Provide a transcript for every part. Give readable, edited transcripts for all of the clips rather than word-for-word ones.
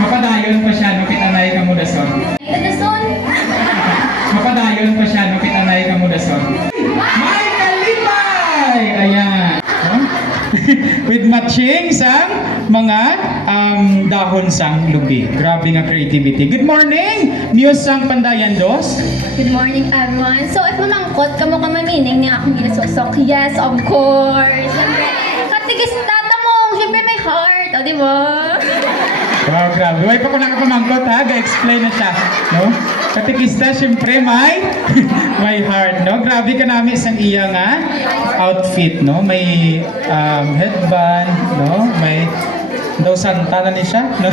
Mapadayon pa siya, no? Kitanay ka mo dason. Dason. Mapadayon pa siya, no? Kitanay ka mo dason. May kalipay! Ayan. Oh? With matching sang mga dahon sang lubi. Grabe nga creativity. Good morning! News sang Pandayan Dos. Good morning, everyone. So, if mamangkot ka mo ka mamining niya akong ginasosok, yes, of course. Siyempre, katigis tata mo. Siyempre, may heart. O, di ba? Wow, grabe. Huwag pa ko nakapamangkot, ha? Ga-explain na siya. No? Katikista, syempre, may heart, no? Grabe ka namin isang iya nga outfit, no? May headband, no? May daw santa na ni siya, no?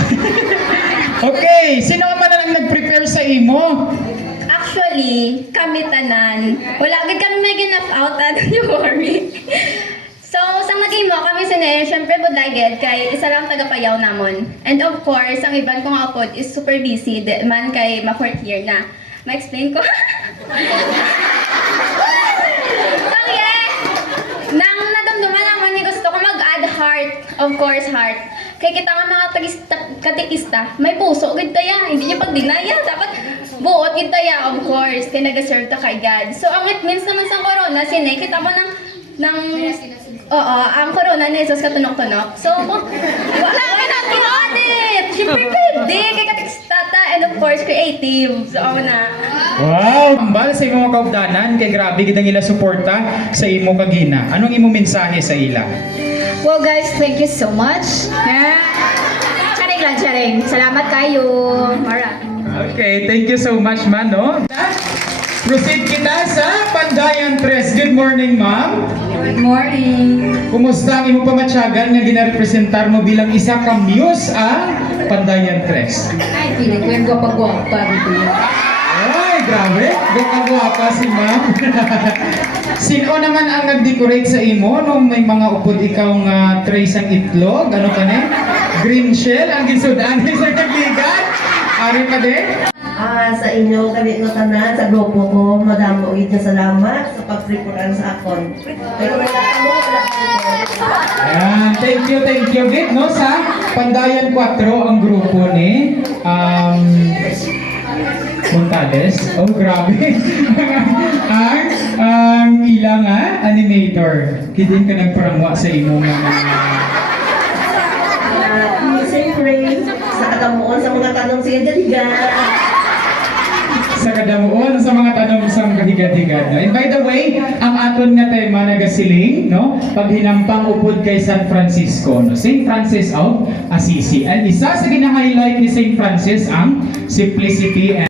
Okay, sino man na lang nag-prepare sa imo? Actually, kami tanan. Wala agad kami may ginap out at you worry. So, sang naging mo kami sine, syempre budlaged kay isa lang taga-payaw namon. And of course, ang iban kong upod is super busy, di man kay ma-4th year na. Ma-explain ko. So yes, nang nadamdaman naman ni gusto ko mag-add heart. Of course, heart. Kaya kita nga mga katikista, may puso, gid taya. Hindi niyo pagdinaya. Dapat buot gid taya, of course. Kaya nag-serve ta kay God. So, ang it means naman sa corona, sine, kita mo ang corona ni Jesus katunok-tunok. So, wala natin audit! Siyempre pwede, kay katikistata, and of course, creative. So, ako na. Wow! Ambal sa imo mga kaugdanan, kay grabe gid ang ila suporta sa imo kagina. Anong imo mensahe sa ila? Well guys, thank you so much. Charing lang, charing. Salamat kayo. Alright. Okay, thank you so much, man, no? Proceed kita sa Pandayan 3. Good morning, ma'am. Good morning. Kumusta ang imo pamatyagan nga ginarepresentar mo bilang isa ka muse ang Pandayan 3? Ay, pilit ko yung gwapa-gwapa dito. Ay, grabe. Gawang-gwapa si ma'am. Sino naman ang nag-decorate sa imo nung may mga upod ikaw nga tray sang itlog? Ano ka ne? Green shell ang gisudan sa kagligan? Ari pa din? Sa inyo kami no tanan sa grupo ko, madamo gid nga salamat sa pagpreparan sa akon. Pero wala kamo, wala kamo. Ayan, thank you gid no sa Pandayan 4 ang grupo ni Montales. Oh, grabe. ang ilang animator. Kidin ka nagparangwa sa imo nga Siyempre, sa kadamuon sa mga tanong siya daliga. sa kadamuon sa mga tanong sa kahigat-higat. No? And by the way, ang aton nga tema nagasiling, no? Paghinampang upod kay San Francisco, no? St. Francis of Assisi. And isa sa gina-highlight ni St. Francis ang simplicity and